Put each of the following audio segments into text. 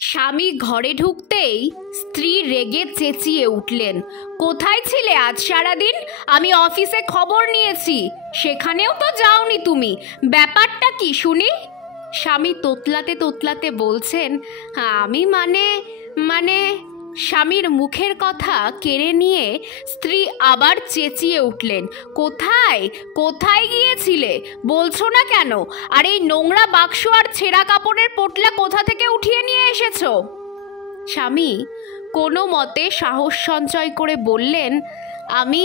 স্বামী ঘরে ঢুকতেই স্ত্রী রেগে চেঁচিয়ে উঠলেন, কোথায় ছিলে আজ সারাদিন? আমি অফিসে খবর নিয়েছি, সেখানেও তো যাওনি তুমি, ব্যাপারটা কি শুনি? স্বামী তোতলাতে তোতলাতে বলছেন, আমি মানে স্বামীর মুখের কথা কেড়ে নিয়ে স্ত্রী আবার চেঁচিয়ে উঠলেন, কোথায় কোথায় গিয়েছিলে বলছো না কেন? আর এই নোংরা বাক্স আর ছেঁড়া কাপড়ের পোটলা কোথা থেকে উঠিয়ে নিয়ে এসেছো? স্বামী কোনো মতে সাহস সঞ্চয় করে বললেন, আমি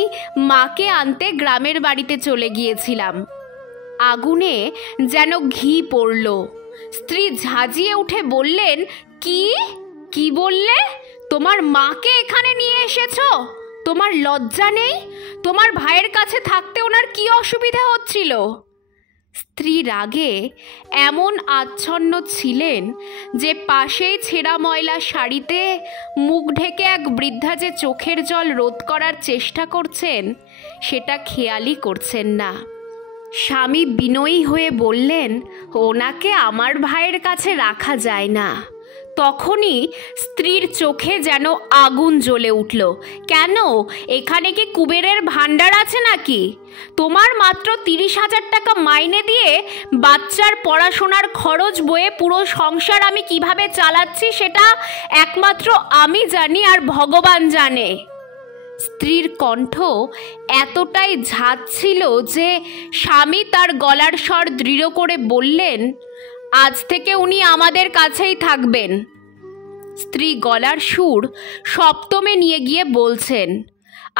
মাকে আনতে গ্রামের বাড়িতে চলে গিয়েছিলাম। আগুনে যেন ঘি পড়ল। স্ত্রী ঝাঁঝিয়ে উঠে বললেন, কি কি বললে? তোমার মাকে এখানে নিয়ে এসেছো? তোমার লজ্জা নেই? তোমার ভাইয়ের কাছে থাকতে ওনার কি অসুবিধা হচ্ছিল? স্ত্রী রাগে এমন আচ্ছন্ন ছিলেন যে পাশেই ছেঁড়া ময়লা শাড়িতে মুখ ঢেকে এক বৃদ্ধা যে চোখের জল রোধ করার চেষ্টা করছেন সেটা খেয়ালই করছেন না। স্বামী বিনয়ী হয়ে বললেন, ওনাকে আমার ভাইয়ের কাছে রাখা যায় না। তখনই স্ত্রীর চোখে যেন আগুন জ্বলে উঠল। কেন, এখানে কি কুবেরের ভাণ্ডার আছে নাকি? তোমার মাত্র 30,000 টাকা মাইনে দিয়ে বাচ্চার পড়াশোনার খরচ বয়ে পুরো সংসার আমি কিভাবে চালাচ্ছি সেটা একমাত্র আমি জানি আর ভগবান জানে। স্ত্রীর কণ্ঠ এতটাই ঝাঁঝ যে স্বামী তার গলার স্বর দৃঢ় করে বললেন, আজ থেকে উনি আমাদের কাছেই থাকবেন। স্ত্রী গলার সুর সপ্তমে নিয়ে গিয়ে বলছেন,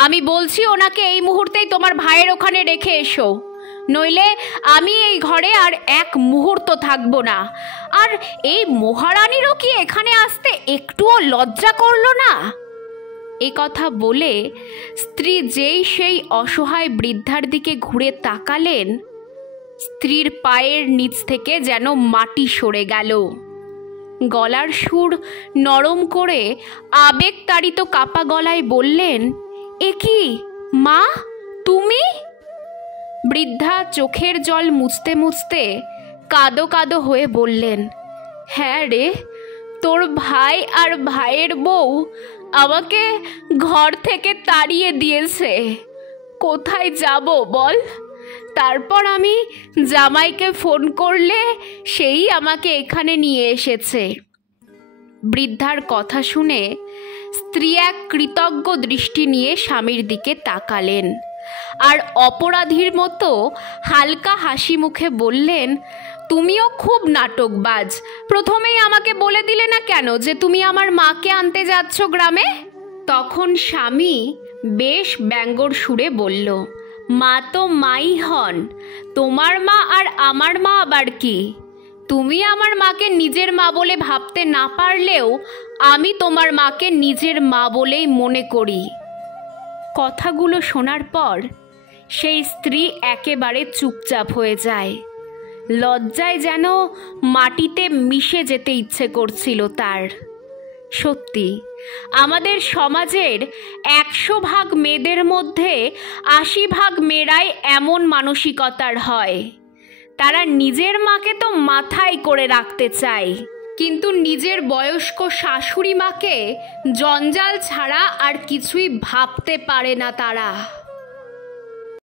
আমি বলছি ওনাকে এই মুহূর্তেই তোমার ভাইয়ের ওখানে রেখে এসো, নইলে আমি এই ঘরে আর এক মুহূর্ত থাকবো না। আর এই মহারানীরও কি এখানে আসতে একটুও লজ্জা করলো না? এ কথা বলে স্ত্রী যেই সেই অসহায় বৃদ্ধার দিকে ঘুরে তাকালেন, স্ত্রীর পায়ের নিচ থেকে যেন মাটি সরে গেল। গলার সুর নরম করে আবেগতাড়িত কাপা গলায় বললেন, এ কি মা, তুমি? বৃদ্ধা চোখের জল মুছতে মুছতে কাঁদো কাঁদো হয়ে বললেন, হ্যাঁ রে, তোর ভাই আর ভাইয়ের বউ আমাকে ঘর থেকে তাড়িয়ে দিয়েছে। কোথায় যাব বল? তারপর আমি জামাইকে ফোন করলে সেই আমাকে এখানে নিয়ে এসেছে। বৃদ্ধার কথা শুনে স্ত্রী এক কৃতজ্ঞ দৃষ্টি নিয়ে স্বামীর দিকে তাকালেন আর অপরাধীর মতো হালকা হাসি মুখে বললেন, তুমিও খুব নাটকবাজ। প্রথমেই আমাকে বলে দিলে না কেন যে তুমি আমার মাকে আনতে যাচ্ছ গ্রামে? তখন স্বামী বেশ ব্যঙ্গর সুরে বলল, মা তো মাই হন, তোমার মা আর আমার মা আবার কি? তুমি আমার মাকে নিজের মা বলে ভাবতে না পারলেও আমি তোমার মাকে নিজের মা বলেই মনে করি। কথাগুলো শোনার পর সেই স্ত্রী একেবারে চুপচাপ হয়ে যায়। লজ্জায় যেন মাটিতে মিশে যেতে ইচ্ছে করছিল তার। সত্যি, আমাদের সমাজের 100 ভাগ মেয়েদের মধ্যে 80 ভাগ মেয়েরাই এমন মানসিকতার হয়। তারা নিজের মাকে তো মাথায় করে রাখতে চায়, কিন্তু নিজের বয়স্ক শাশুড়ি মাকে জঞ্জাল ছাড়া আর কিছুই ভাবতে পারে না তারা।